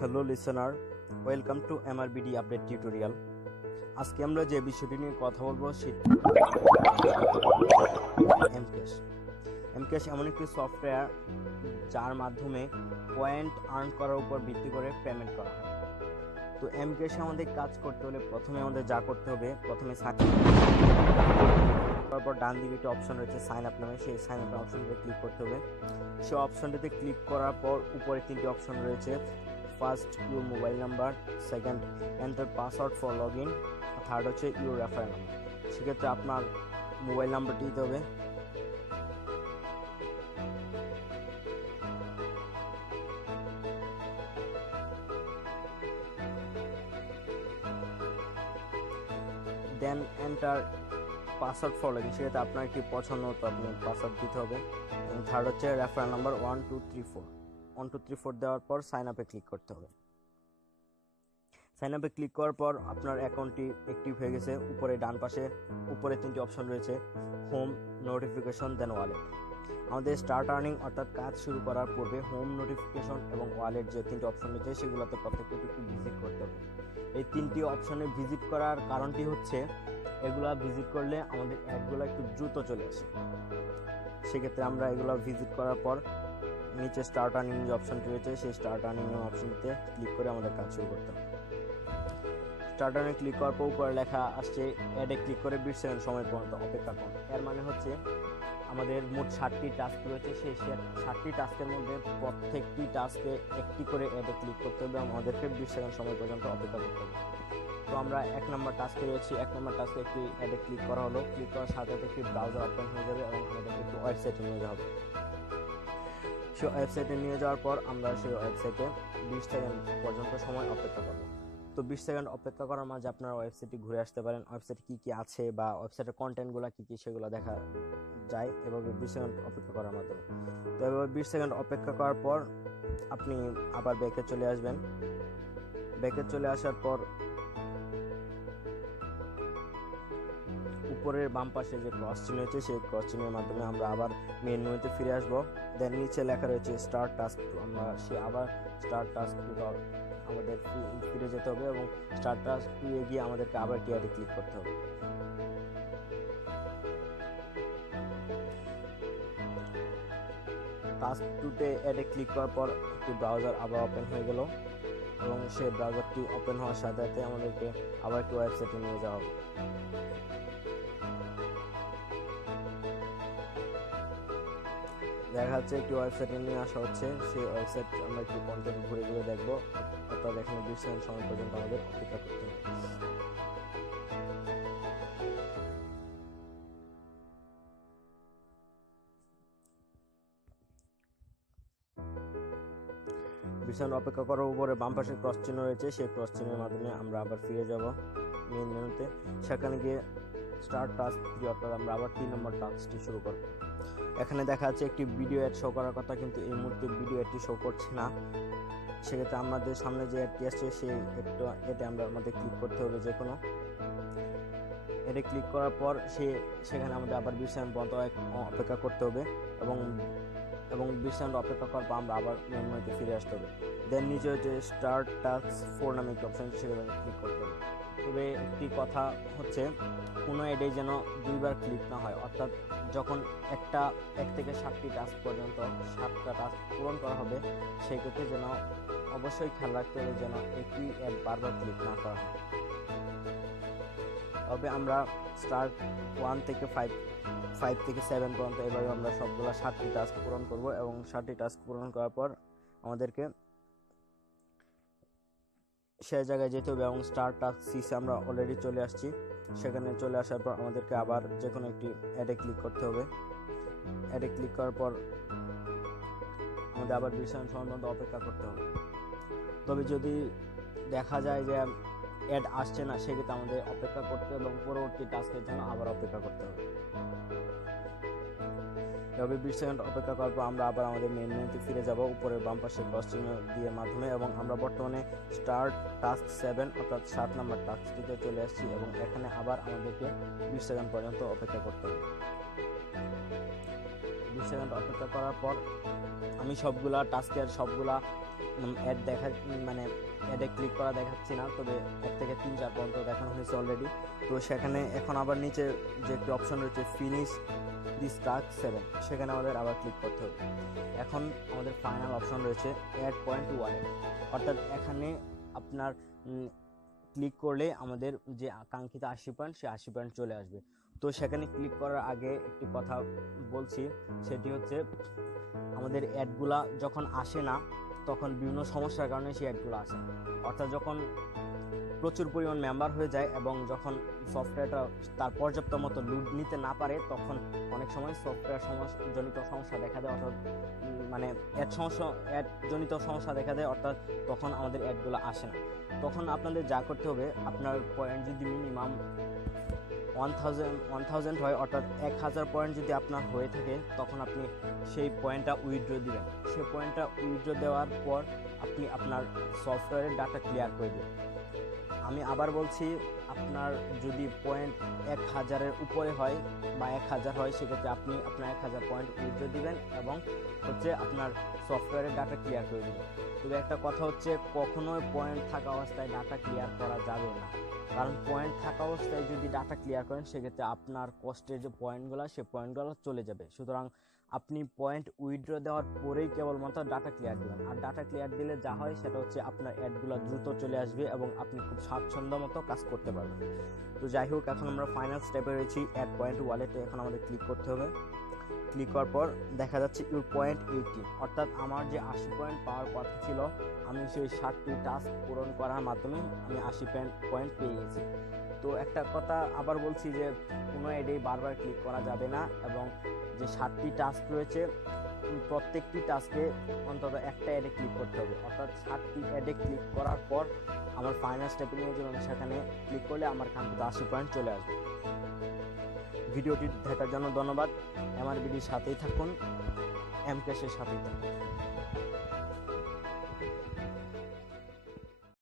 Hello listener, welcome to MRBD update tutorial. আজকে আমরা যে বিষয়টি নিয়ে কথা বলবো সেটি এমক্যাশ। এমক্যাশ এমন একটি সফটওয়্যার যার মাধ্যমে পয়েন্ট আর্ন করার উপর ভিত্তি করে পেমেন্ট করা হয়। তো এমক্যাশে আমাদের কাজ করতে হলে প্রথমে আমাদের যা করতে হবে, প্রথমে তারপর ডান দিকে একটি অপশন রয়েছে সাইন আপ নামে, সেই সাইন আপ অপশনটিতে ক্লিক করতে হবে। সেই অপশনটিতে ক্লিক করার পর উপরে তিনটি অপশন রয়েছে, first your mobile number, second enter password for log in, third হচ্ছে ইউর রেফারেল নাম্বার। সেক্ষেত্রে আপনার মোবাইল নাম্বারটি দিতে হবে। Then enter password for log in, সেক্ষেত্রে আপনার কি পছন্দ তো আপনি পাসওয়ার্ড দিতে হবে। থার্ড হচ্ছে রেফারেল নাম্বার 1234 দেওয়ার পর সাইন আপে ক্লিক করতে হবে। সাইন আপে ক্লিক করার পর আপনার অ্যাকাউন্টটি অ্যাক্টিভ হয়ে গেছে। উপরে ডান পাশে উপরে তিনটি অপশন রয়েছে, হোম, নোটিফিকেশন, দেন ওয়ালেট। আমাদের স্টার্ট আর্নিং অর্থাৎ কাজ শুরু করার পূর্বে হোম, নোটিফিকেশন এবং ওয়ালেট যে তিনটি অপশন রয়েছে সেগুলোতে প্রত্যেকটি একটু ভিজিট করতে হবে। এই তিনটি অপশনে ভিজিট করার কারণটি হচ্ছে এগুলা ভিজিট করলে আমাদের অ্যাডগুলো একটু দ্রুত চলে আসে। সেক্ষেত্রে আমরা এগুলো ভিজিট করার পর নিচে স্টার্ট আর্নিং যে অপশনটি রয়েছে সেই স্টার্ট আর্নিং অপশনটিতে ক্লিক করে আমাদের কাজ শুরু করতে হবে। স্টার্ট আর্নিং ক্লিক করার পর উপরে লেখা আসছে অ্যাডে ক্লিক করে 20 সেকেন্ড সময় পর্যন্ত অপেক্ষা করুন। এর মানে হচ্ছে আমাদের মোট 60টি টাস্ক রয়েছে, সেই 60টি টাস্কের মধ্যে প্রত্যেকটি টাস্কে একটি করে অ্যাডে ক্লিক করতে হবে এবং আমাদেরকে 20 সেকেন্ড সময় পর্যন্ত অপেক্ষা করতে হবে। তো আমরা 1 নম্বর টাস্কে রয়েছি। 1 নম্বর টাস্কে একটি অ্যাডে ক্লিক করা হলো। ক্লিক করার সাথে সাথে একটি ব্রাউজার ওপেন হয়ে যাবে এবং আমাদেরকে একটু ওয়েবসাইটে নিয়ে যাওয়া হবে। সেই ওয়েবসাইটে নিয়ে যাওয়ার পর আমরা সেই ওয়েবসাইটে 20 সেকেন্ড পর্যন্ত সময় অপেক্ষা করব। তো 20 সেকেন্ড অপেক্ষা করার মাঝে আপনারা ওয়েবসাইটে ঘুরে আসতে পারেন। ওয়েবসাইটে কী কী আছে বা ওয়েবসাইটের কন্টেন্টগুলো কী কী সেগুলো দেখা যায় এভাবে 20 সেকেন্ড অপেক্ষা করার মাধ্যমে। তো এভাবে 20 সেকেন্ড অপেক্ষা করার পর আপনি আবার ব্যাকে চলে আসবেন। ব্যাকে চলে আসার পর উপরের বাম পাশে যে ক্রস চিহ্ন রয়েছে সেই ক্রস চিহ্নের মাধ্যমে আমরা আবার মেন মেনুতে ফিরে আসব। দেন নিচে লেখা রয়েছে স্টার্ট টাস্ক 2, আমরা আবার স্টার্ট টাস্ক 2 আমাদের ফিরে যেতে হবে এবং স্টার্ট টাস্ক 2 এ গিয়ে আমাদেরকে আবার টিআরটি ক্লিক করতে হবে। টাস্ক 2তে অ্যাডে ক্লিক করার পর একটি ব্রাউজার আবার ওপেন হয়ে গেল এবং সেই ব্রাউজারটি ওপেন হওয়ার সাথে সাথে আমাদেরকে আবার একটি ওয়েবসাইটে নিয়ে যাওয়া হবে। দেখা যাচ্ছে একটি ওয়েবসাইটে নিয়ে আসা হচ্ছে। সেই ওয়েবসাইট আমরা একটু কন্টেন্ট ঘুরে ঘুরে দেখবো, অর্থাৎ এখানে 20 সেকেন্ড সময় পর্যন্ত আমাদের অপেক্ষা করতে হবে। অপেক্ষা করার উপরে বাম পাশে ক্রস চিহ্ন রয়েছে, সেই ক্রস চিহ্নের মাধ্যমে আমরা আবার ফিরে যাব মেইন মেনুতে। সেখানে গিয়ে স্টার্ট টাস্ক 3 অর্থাৎ আমরা আবার 3 নম্বর টাস্কটি শুরু করব। এখানে দেখা যাচ্ছে একটি ভিডিও অ্যাড শো করার কথা, কিন্তু এই মুহূর্তে ভিডিও অ্যাডটি শো করছে না। সেক্ষেত্রে আমাদের সামনে যে অ্যাডটি আসছে সেই অ্যাডে আমরা আমাদের ক্লিক করতে হবে। যে কোনো অ্যাডে ক্লিক করার পর সেখানে আমাদের আবার 20 সেকেন্ড পর্যন্ত অপেক্ষা করতে হবে এবং 20 সেকেন্ড অপেক্ষা করার পর আমরা আবার মেন মেনুতে ফিরে আসতে হবে। দেন নিচে হচ্ছে স্টার্ট টাস্ক 4 নামে একটি অপশন, সেখানে ক্লিক করতে হবে। তবে একটি কথা হচ্ছে কোনো অ্যাডে যেন দুইবার ক্লিক না হয়, অর্থাৎ যখন 1 থেকে 7টি টাস্ক পর্যন্ত 7টা টাস্ক পূরণ করা হবে সেই ক্ষেত্রে যেন অবশ্যই খেয়াল রাখতে হবে যেন একই অ্যাড বারবার ক্লিক না করা হয়। তবে আমরা স্টার্ট 1 থেকে 5 থেকে 7 পর্যন্ত এভাবে আমরা সবগুলো 7টি টাস্ক পূরণ করব এবং 7টি টাস্ক পূরণ করার পর আমাদেরকে সেই জায়গায় যেতে হবে এবং স্টার্ট টাস্ক 6 আমরা অলরেডি চলে আসছি। সেখানে চলে আসার পর আমাদেরকে আবার যে কোনো একটি অ্যাডে ক্লিক করতে হবে। অ্যাডে ক্লিক করার পর আমাদের আবার 20 সেকেন্ড পর্যন্ত অপেক্ষা করতে হবে। তবে যদি দেখা যায় যে অ্যাড আসছে না সেক্ষেত্রে আমাদের অপেক্ষা করতে এবং পরবর্তী টাস্কের জন্য আবার অপেক্ষা করতে হবে। এভাবে 20 সেকেন্ড অপেক্ষা করার পর আমরা আবার আমাদের মেইন মেনুতে ফিরে যাব উপরের বাম পাশে ক্রস চিহ্ন দিয়ে মাধ্যমে এবং আমরা বর্তমানে স্টার্ট টাস্ক 7 অর্থাৎ 7 নম্বর টাস্কটিতে চলে আসছি এবং এখানে আবার আমাদেরকে 20 সেকেন্ড পর্যন্ত অপেক্ষা করতে হবে। 20 সেকেন্ড অপেক্ষা করার পর আমি সবগুলা টাস্কের সবগুলা অ্যাড মানে অ্যাডে ক্লিক করা দেখাচ্ছি না, তবে 1 থেকে 3-4 পর্যন্ত দেখানো হয়েছে অলরেডি। তো সেখানে এখন আবার নিচে যে একটি অপশন রয়েছে ফিনিশ দিস টাস্ক 7, সেখানে আমাদের আবার ক্লিক করতে হবে। এখন আমাদের ফাইনাল অপশন রয়েছে অ্যাড পয়েন্ট টু ওয়ালেট, অর্থাৎ এখানে আপনার ক্লিক করলে আমাদের যে আকাঙ্ক্ষিত 80 পয়েন্ট, সে 80 পয়েন্ট চলে আসবে। তো সেখানে ক্লিক করার আগে একটি কথা বলছি, সেটি হচ্ছে আমাদের অ্যাডগুলা যখন আসে না তখন বিভিন্ন সমস্যার কারণে সেই অ্যাডগুলো আসে, অর্থাৎ যখন প্রচুর পরিমাণ মেম্বার হয়ে যায় এবং যখন সফটওয়্যারটা তার পর্যাপ্ত মতো লোড নিতে না পারে, তখন অনেক সময় সফটওয়্যার জনিত সমস্যা দেখা দেয়, অর্থাৎ মানে অ্যাড জনিত সমস্যা দেখা দেয়, অর্থাৎ তখন আমাদের অ্যাডগুলো আসে না। তখন আপনাদের যা করতে হবে, আপনার পয়েন্ট যদি মিনিমাম 1000 হয়, অর্থাৎ 1000 পয়েন্ট যদি আপনার হয়ে থাকে, তখন আপনি সেই পয়েন্টটা উইথড্র দিবেন। সেই পয়েন্টটা উইথড্র দেওয়ার পর আপনি আপনার সফটওয়্যারের ডাটা ক্লিয়ার করে দেবেন। আমি আবার বলছি, আপনার যদি পয়েন্ট 1000-এর উপরে হয় বা 1000 হয়, সেক্ষেত্রে আপনি আপনার 1000 পয়েন্ট উইথড্র দিবেন এবং হচ্ছে আপনার সফটওয়্যারের ডাটা ক্লিয়ার করে দেবেন। তবে একটা কথা হচ্ছে, কখনোই পয়েন্ট থাকা অবস্থায় ডাটা ক্লিয়ার করা যাবে না, কারণ পয়েন্ট থাকা অবস্থায় যদি ডাটা ক্লিয়ার করেন, সেক্ষেত্রে আপনার কষ্টের যে পয়েন্টগুলো, সে পয়েন্টগুলো চলে যাবে। সুতরাং আপনি পয়েন্ট উইথড্র দেওয়ার পরেই কেবলমাত্র ডাটা ক্লিয়ার দেবেন। আর ডাটা ক্লিয়ার দিলে যা হয় সেটা হচ্ছে আপনার অ্যাডগুলো দ্রুত চলে আসবে এবং আপনি খুব স্বাচ্ছন্দ্য মতো কাজ করতে পারবেন। তো যাই হোক, এখন আমরা ফাইনাল স্টেপে রয়েছি, অ্যাড পয়েন্ট ওয়ালেটে এখন আমাদের ক্লিক করতে হবে। ক্লিক করার পর দেখা যাচ্ছে ইউর পয়েন্ট 80, অর্থাৎ আমার যে 80 পয়েন্ট পাওয়ার কথা ছিল, আমি সেই 60টি টাস্ক পূরণ করার মাধ্যমে আমি 80 পয়েন্ট পেয়ে গেছি। তো একটা কথা আবার বলছি যে কোনো অ্যাডেই বারবার ক্লিক করা যাবে না, এবং যে 60টি টাস্ক রয়েছে, প্রত্যেকটি টাস্কে অন্তত একটা অ্যাডে ক্লিক করতে হবে, অর্থাৎ 60টি অ্যাডে ক্লিক করার পর আমার ফাইনাল স্টেপে নিয়ে যাবেন, সেখানে ক্লিক করলে আমার কাঙ্ক্ষিত 80 পয়েন্ট চলে আসবে। ভিডিওটি দেখার জন্য ধন্যবাদ। আমার ভিডিওর সাথেই থাকুন, এমকেশের সাথেই থাকুন।